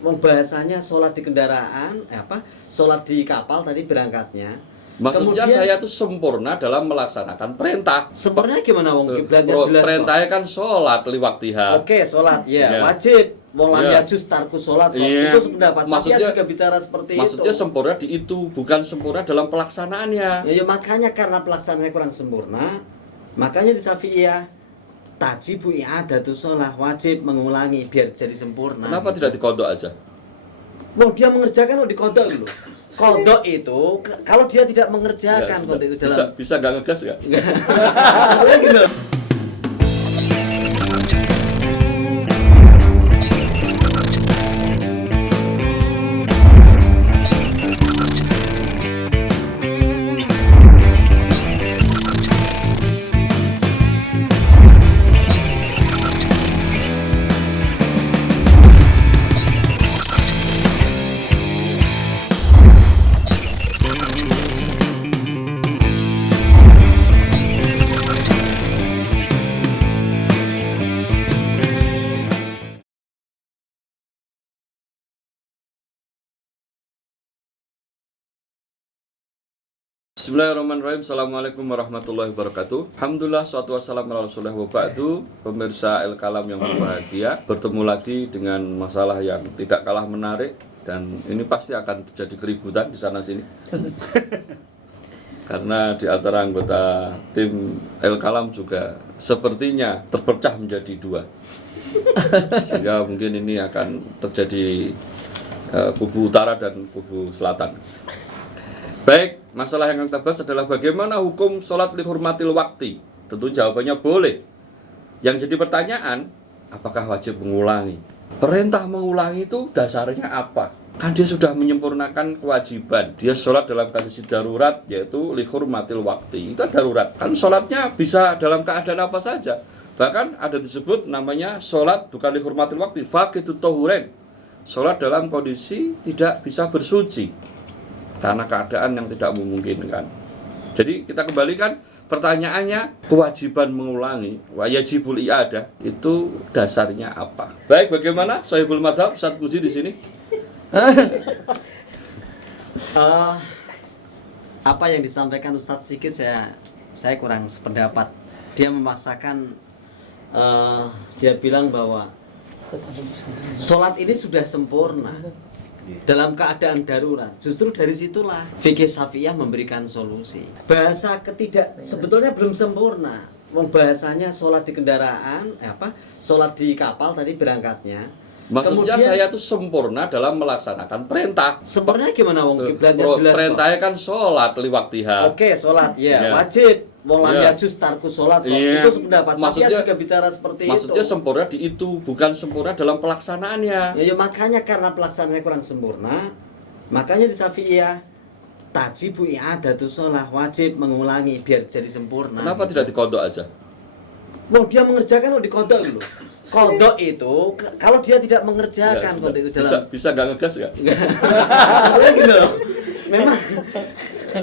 Wong bahasanya sholat di kendaraan, sholat di kapal tadi berangkatnya. Maksudnya Kemudian, saya tuh sempurna dalam melaksanakan perintah. sempurna gimana wong kiblatnya jelas Perintahnya kan sholat li waktiha. Oke, sholat ya, Iya. wajib. Wong lam Iya. yajuz tarku sholat. Iya. Itu sependapat. Safiyah Maksudnya- juga bicara seperti Maksudnya itu. sempurna di itu, bukan sempurna dalam pelaksanaannya. Ya, makanya karena pelaksanaannya kurang sempurna, makanya di Safiyah tajibu i'adatu sholat, wajib mengulangi biar jadi sempurna. Kenapa tidak dikodok aja? Wong dia mengerjakan di kodok dulu. Kodok itu kalau dia tidak mengerjakan kodok itu dalam Bisa nggak ngegas nggak? maksudnya gitu. Bismillahirrahmanirrahim. Assalamualaikum warahmatullahi wabarakatuh. Alhamdulillah, suatu wassalamu ala rasulillah wa ba'du. Pemirsa El Kalam yang berbahagia, bertemu lagi dengan masalah yang tidak kalah menarik. Dan ini pasti akan terjadi keributan di sana sini. Karena di antara anggota tim El Kalam juga sepertinya terpecah menjadi dua. Sehingga mungkin ini akan terjadi kubu utara dan kubu selatan. Baik, masalah yang kita bahas adalah bagaimana hukum sholat li hurmatil wakti. Tentu jawabannya boleh. Yang jadi pertanyaan, apakah wajib mengulangi? Perintah mengulangi itu dasarnya apa? Kan dia sudah menyempurnakan kewajiban. Dia sholat dalam kondisi darurat, yaitu li hurmatil wakti. Itu darurat. Kan sholatnya bisa dalam keadaan apa saja. Bahkan ada disebut namanya sholat bukan li hurmatil wakti, faqidut tahuren. Sholat dalam kondisi tidak bisa bersuci karena keadaan yang tidak memungkinkan. Jadi kita kembalikan pertanyaannya, kewajiban mengulangi wajibul i'adah itu dasarnya apa? Baik, bagaimana Sohibul Madhab Ustaz Muji di sini? Apa yang disampaikan Ustadz Sigit saya kurang sependapat. Dia memaksakan dia bilang bahwa sholat ini sudah sempurna dalam keadaan darurat. Justru dari situlah fikih Safiyah memberikan solusi. Bahasa sebetulnya belum sempurna. Wong bahasanya sholat di kendaraan, sholat di kapal tadi berangkatnya. Maksudnya Kemudian, saya tuh sempurna dalam melaksanakan perintah. sempurna gimana wong kiblatnya jelas. Perintahnya kan sholat li waktiha. Oke, sholat ya, Iya. wajib. Wong lam Iya. yajuz tarku sholat. Iya. Itu sependapat. Safiyah Maksudnya- juga bicara seperti Maksudnya itu. sempurna di itu, bukan sempurna dalam pelaksanaannya. Ya, makanya karena pelaksanaannya kurang sempurna, makanya di Safiyah tajibu i'adatu sholat, wajib mengulangi biar jadi sempurna. Kenapa tidak dikodok aja? Wong dia mengerjakan di kodok dulu. Kodok itu kalau dia tidak mengerjakan Ya, kodok itu bisa nggak ngegas nggak? maksudnya gitu loh. Memang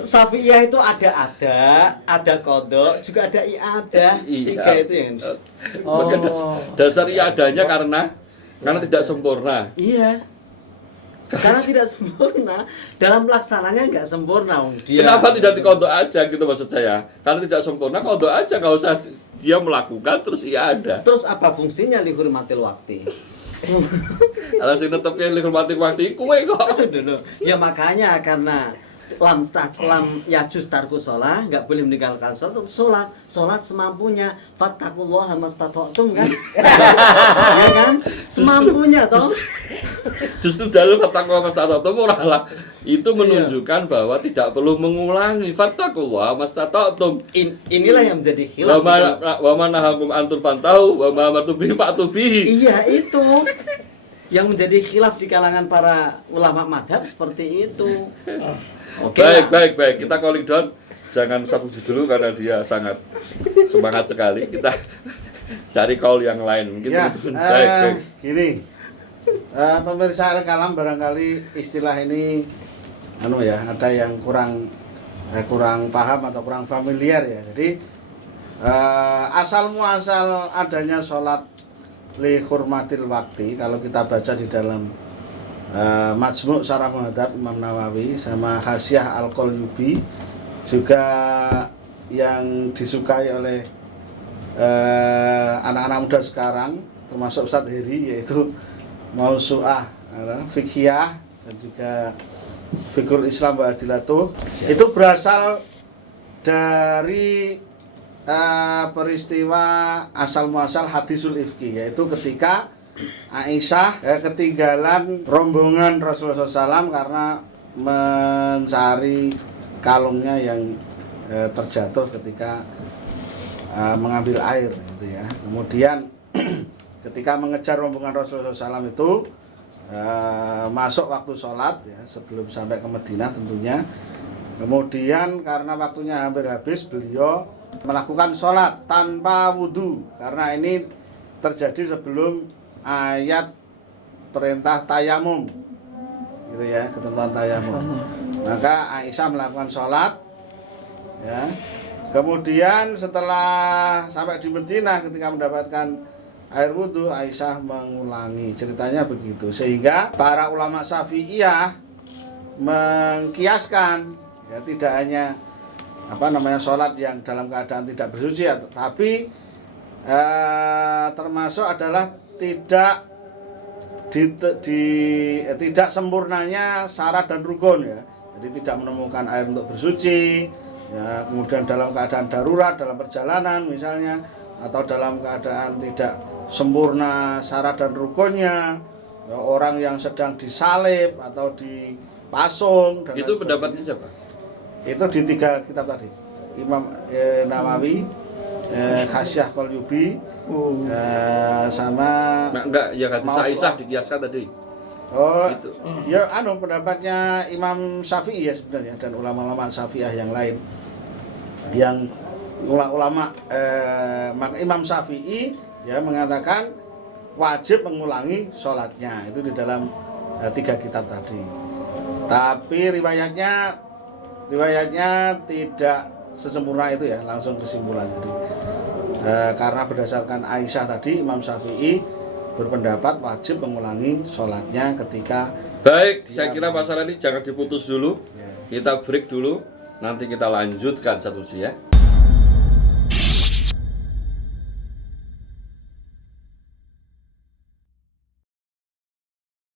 Safiyah itu ada kodok, juga ada i'adah. Tiga itu yang Maka dasar iadanya karena tidak sempurna. iya. Karena tidak sempurna, dalam pelaksananya nggak sempurna. Dia Kenapa tidak dikodok aja gitu maksud saya? Karena tidak sempurna, kodok aja, nggak usah dia melakukan terus iya ada. Terus apa fungsinya li hurmatil waktu? Kalau sih tetapnya hormati waktu kue kok. Ya makanya karena lam yajuz tarku sholat, nggak boleh meninggalkan sholat semampunya. Fattaqullaha mastata'tum kan? Ya kan? Semampunya toh. Justru dalam fattaqullaha mastata'tum oralah itu menunjukkan bahwa tidak perlu mengulangi fattaqullaha mastata'tum. Inilah yang menjadi khilaf. Wa man nahakum antum fantahu wa ma amartu bihi fa'tu bihi. Iya itu yang menjadi khilaf di kalangan para ulama madhab seperti itu. Oke Baik. Kita calling down. Jangan satu dulu karena dia sangat semangat sekali. Kita cari call yang lain mungkin. Ya, Baik. gini. Pemirsa El Kalam barangkali istilah ini ada yang kurang paham atau kurang familiar ya. Jadi asal muasal adanya sholat li hurmatil wakti, kalau kita baca di dalam Majmu' Syarah Muhadzab Imam Nawawi sama Hasyiah Al-Qalyubi, juga yang disukai oleh anak-anak muda sekarang termasuk Ustadz Heri, yaitu Mausu'ah Fiqhiyah dan juga Fiqhul Islam wa Adilatuh. Itu berasal dari peristiwa asal muasal hadisul ifki, yaitu ketika Aisyah ketinggalan rombongan Rasulullah SAW karena mencari kalungnya yang terjatuh ketika mengambil air gitu ya. Kemudian ketika mengejar rombongan Rasulullah SAW itu masuk waktu sholat ya, sebelum sampai ke Madinah tentunya. Kemudian karena waktunya hampir habis, beliau melakukan sholat tanpa wudhu, karena ini terjadi sebelum ayat perintah tayamum gitu ya, ketentuan tayamum. Maka Aisyah melakukan sholat ya. Kemudian setelah sampai di Madinah, ketika mendapatkan air wudhu, Aisyah mengulangi. Ceritanya begitu, sehingga para ulama Syafi'iyah mengkiaskan ya, tidak hanya sholat yang dalam keadaan tidak bersuci, tapi termasuk adalah tidak sempurnanya syarat dan rukun ya. Jadi tidak menemukan air untuk bersuci ya, kemudian dalam keadaan darurat, dalam perjalanan misalnya, atau dalam keadaan tidak sempurna syarat dan rukunnya ya, orang yang sedang disalib atau dipasung dan itu pendapatnya siapa? Itu di 3 kitab tadi, Imam Nawawi, Hasyiah Qalyubi, sama enggak yang hadis Aisyah dikiaskan tadi. Oh, itu. Ya pendapatnya Imam Syafi'i ya sebenarnya, dan ulama-ulama Syafi'ah yang lain. Yang ulama Imam Syafi'i ya mengatakan wajib mengulangi sholatnya, itu di dalam 3 kitab tadi. Tapi riwayatnya tidak sesempurna itu ya, langsung kesimpulan. Jadi karena berdasarkan Aisyah tadi, Imam Syafi'i berpendapat wajib mengulangi sholatnya ketika. Baik, saya kira masalah ini jangan diputus dulu. Ya. Kita break dulu, nanti kita lanjutkan satu ya.